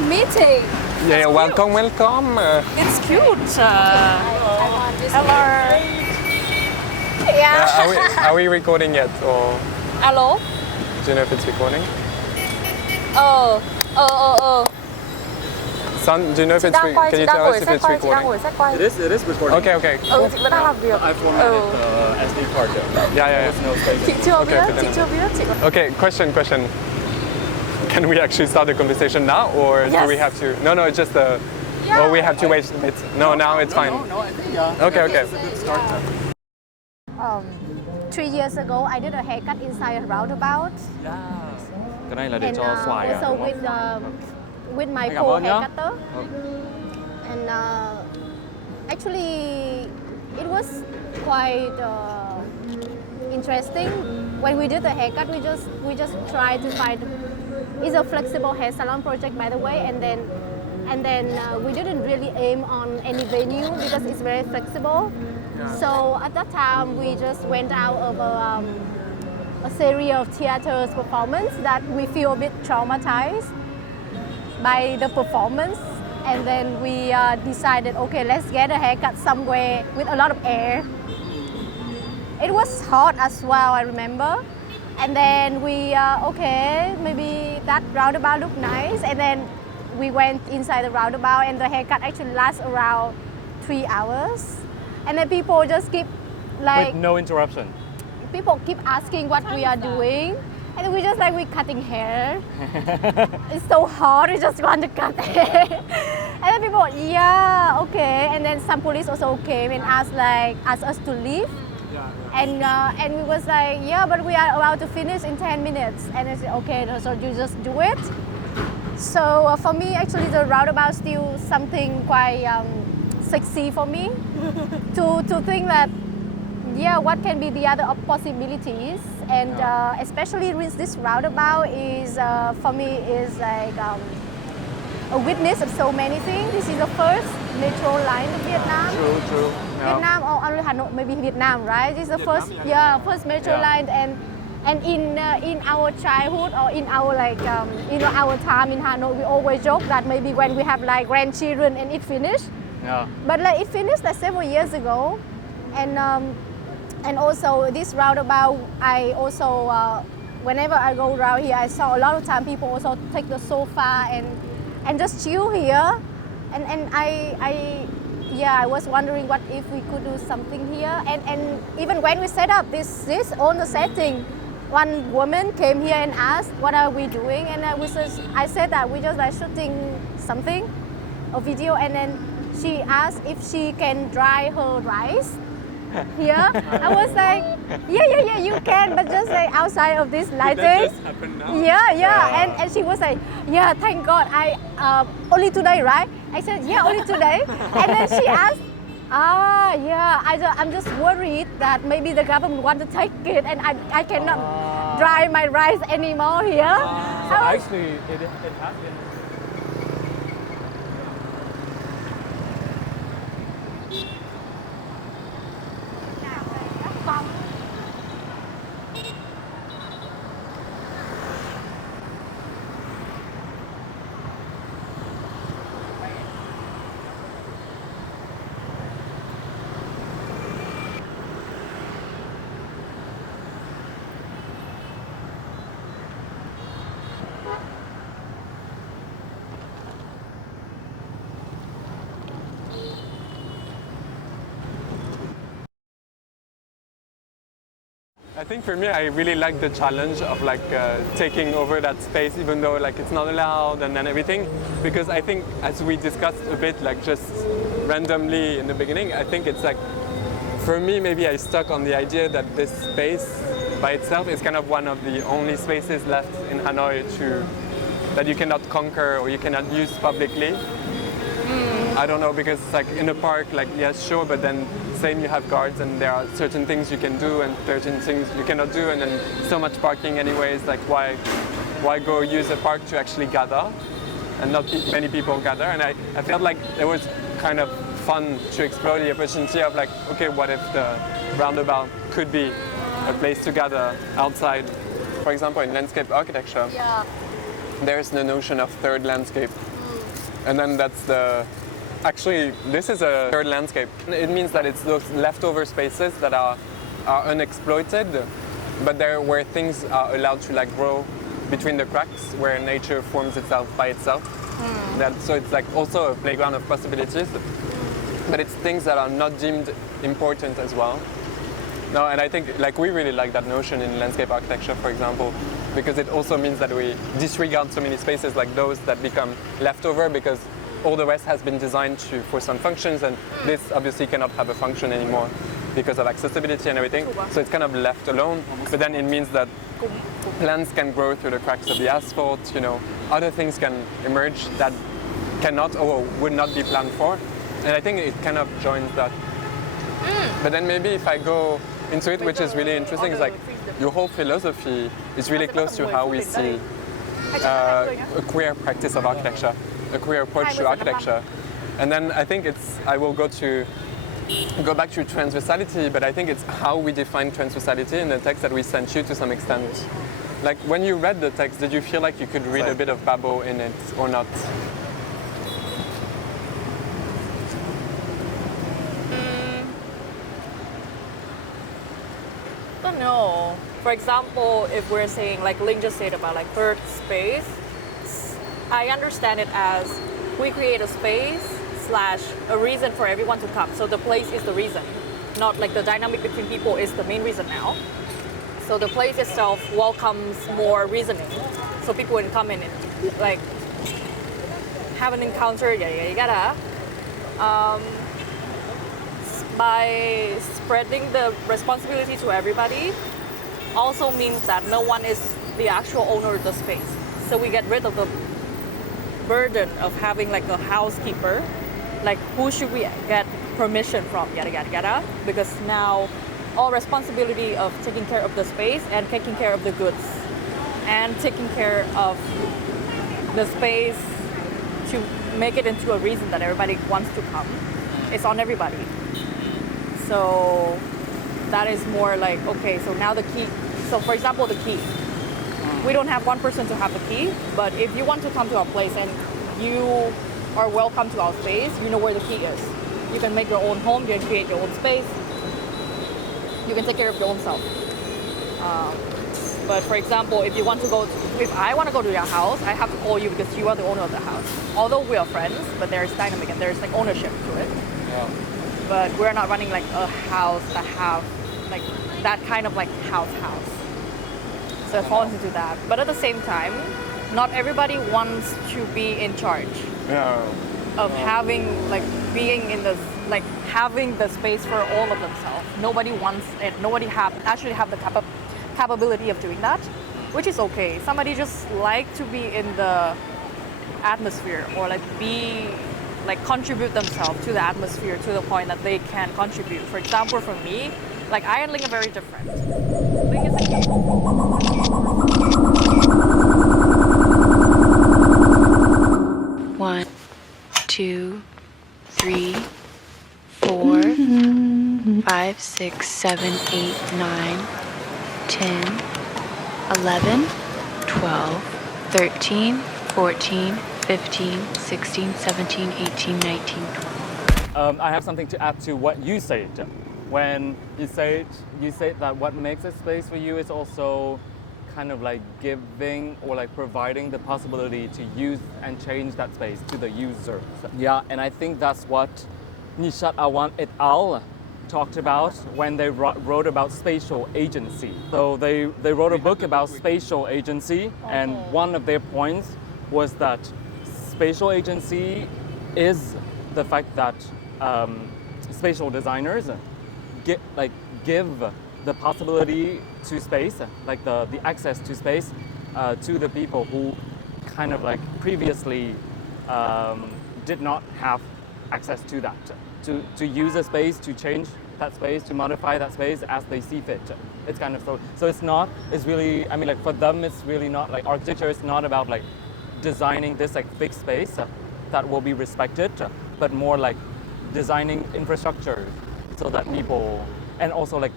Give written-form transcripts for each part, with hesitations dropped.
meeting. Yeah, welcome. It's cute. Hello. Yeah. Are we recording yet, or Alo. do you know if it's recording? Son, do you know if it's can you tell us if it's recording? It is recording. Okay. Chị vẫn đang làm việc. I formatted the SD card there. Yeah. There's no space. Chị chưa biết, Okay, chị chưa biết. Chị còn... Okay, question. Can we actually start the conversation now, or do Yes. we have to? No, it's just the. Yeah. Or we have to wait a bit. No, now it's fine. No, I think yeah. Okay. It's a good start now. 3 years ago, I did a haircut inside a roundabout. Cái này là để And cho xoài also đúng không? with my Cảm pole ơn nhá. hair cutter. And actually, it was quite interesting. When we did the haircut, we just tried to find. It's a flexible hair salon project, by the way, and then we didn't really aim on any venue because it's very flexible. So at that time, we just went out of a series of theaters performance that we feel a bit traumatized by the performance, and then we decided, okay, let's get a haircut somewhere with a lot of air. It was hot as well, I remember. And then we, okay, maybe that roundabout looked nice. And then we went inside the roundabout, and the haircut actually lasts around 3 hours. And then people just keep like... With no interruption. People keep asking what we are doing. And then we just like, we're cutting hair. It's so hot, we just want to cut hair. And then people, yeah, okay. And then some police also came and asked us to leave. And we was like, yeah, but we are about to finish in 10 minutes. And I said, okay, so you just do it. So for me, actually, the roundabout still something quite sexy for me to think that, yeah, what can be the other possibilities. And especially with this roundabout is, for me, is like a witness of so many things. This is the first metro line of Vietnam. True. Vietnam or only Hanoi, maybe Vietnam, right? This is the first metro line, and in our childhood or in our our time in Hanoi, we always joke that maybe when we have like grandchildren and it finished. Yeah. But like it finished like several years ago, and also this roundabout, I also whenever I go around here, I saw a lot of time people also take the sofa and just chill here, and I was wondering what if we could do something here, and even when we set up this on the setting, one woman came here and asked what are we doing, and I said that we just like shooting something, a video, and then she asked if she can dry her rice here. I was like, yeah, you can, but just like outside of this lighting. That just happened now? Yeah. And she was like, yeah, thank God, I only today, right? I said, yeah, only today. And then she asked, I'm just worried that maybe the government want to take it, and I cannot dry my rice anymore here. So actually, it has been. I think for me, I really like the challenge of like taking over that space, even though like it's not allowed and then everything, because I think as we discussed a bit, like just randomly in the beginning, I think it's like, for me, maybe I stuck on the idea that this space by itself is kind of one of the only spaces left in Hanoi that you cannot conquer or you cannot use publicly. I don't know, because it's like in a park, like yes, sure, but then same, you have guards and there are certain things you can do and certain things you cannot do, and then so much parking anyways, like why go use a park to actually gather, and not many people gather. And I felt like it was kind of fun to explore the opportunity of like, okay, what if the roundabout could be a place to gather outside. For example, in landscape architecture, there's the notion of third landscape, And then that's actually, this is a third landscape. It means that it's those leftover spaces that are unexploited, but where things are allowed to like grow between the cracks, where nature forms itself by itself. So it's like also a playground of possibilities, but it's things that are not deemed important as well. No, and I think like we really like that notion in landscape architecture, for example, because it also means that we disregard so many spaces like those that become leftover because all the rest has been designed for some functions, and this obviously cannot have a function anymore because of accessibility and everything. So it's kind of left alone, but then it means that plants can grow through the cracks of the asphalt, you know, other things can emerge that cannot or would not be planned for. And I think it kind of joins that. But then maybe if I go into it, which is really interesting, is like your whole philosophy is really close to how we see a queer practice of architecture, a queer approach to architecture. And then I think I will go back to transversality, but I think it's how we define transversality in the text that we sent you to some extent. Like when you read the text, did you feel like you could read a bit of ba-bau in it or not? I don't know. For example, if we're saying, like Linh just said about like third space, I understand it as we create a space / a reason for everyone to come. So the place is the reason, not like the dynamic between people is the main reason now. So the place itself welcomes more reasoning. So people can come in and like have an encounter, yada yada yada. By spreading the responsibility to everybody also means that no one is the actual owner of the space. So we get rid of the burden of having like a housekeeper, like who should we get permission from, yada yada yada, because now all responsibility of taking care of the space and taking care of the goods and taking care of the space to make it into a reason that everybody wants to come, it's on everybody. So that is more like, okay, so now the key. So for example, the key. We don't have one person to have the key, but if you want to come to our place and you are welcome to our space, you know where the key is. You can make your own home, you can create your own space, you can take care of your own self. But for example, if I want to go to your house, I have to call you because you are the owner of the house. Although we are friends, but there's dynamic and there's like ownership to it. Yeah. But we're not running like a house that have like that kind of like house. So it falls into that. But at the same time, not everybody wants to be in charge of having like being in the like having the space for all of themselves. Nobody wants it. Nobody have the capability of doing that, which is okay. Somebody just like to be in the atmosphere or like contribute themselves to the atmosphere to the point that they can contribute. For example, for me, like I and Linh are very different. Linh is a 1, 2, 3, 4, 5, 6, 7, 8, 9, 10, 11, 12, 13, 14, 15, 16, 17, 18, 19, 20. I have something to add to what you said. When you said that what makes a space for you is also kind of like giving or like providing the possibility to use and change that space to the user. Yeah, and I think that's what Nishat Awan et al. Talked about when they wrote about spatial agency. So they wrote a book about spatial agency, and one of their points was that spatial agency is the fact that spatial designers give the possibility to space, like the access to space to the people who kind of like previously did not have access to that, to use a space, to change that space, to modify that space as they see fit. It's kind of so it's really, I mean, like for them, it's really not like architecture is not about like designing this like big space that will be respected, but more like designing infrastructure so that people, and also like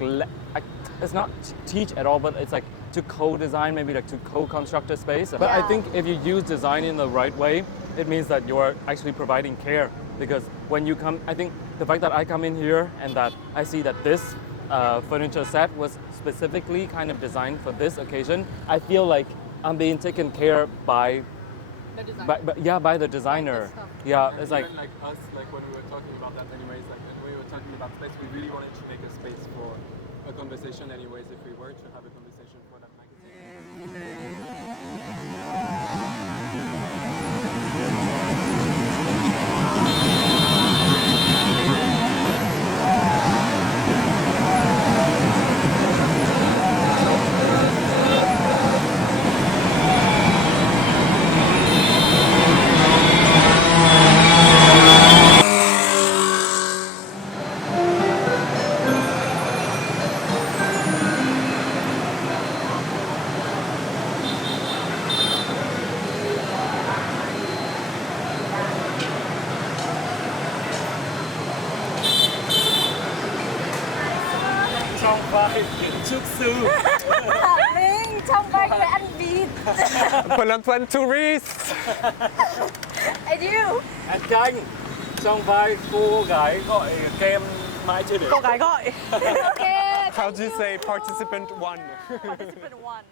it's not teach at all, but it's like to co-design, maybe like to co-construct a space. But I think if you use design in the right way, it means that you're actually providing care. Because when you come, I think the fact that I come in here and that I see that this furniture set was specifically kind of designed for this occasion, I feel like I'm being taken care by The design. by the designer. stuff. Yeah, And it's like even like us, like when we were talking about that anyways, like when we were talking about space, we really wanted to make a space for a conversation anyways, if we were to have a conversation for that magazine. trong vai kiến trúc sư. Linh trong vai người ăn vịt. Paul-Antoine tourist! And you? Anh Canh trong vai cô gái gọi kem mãi chưa đến. Cô gái gọi. Okay. How do you say participant one? Participant one.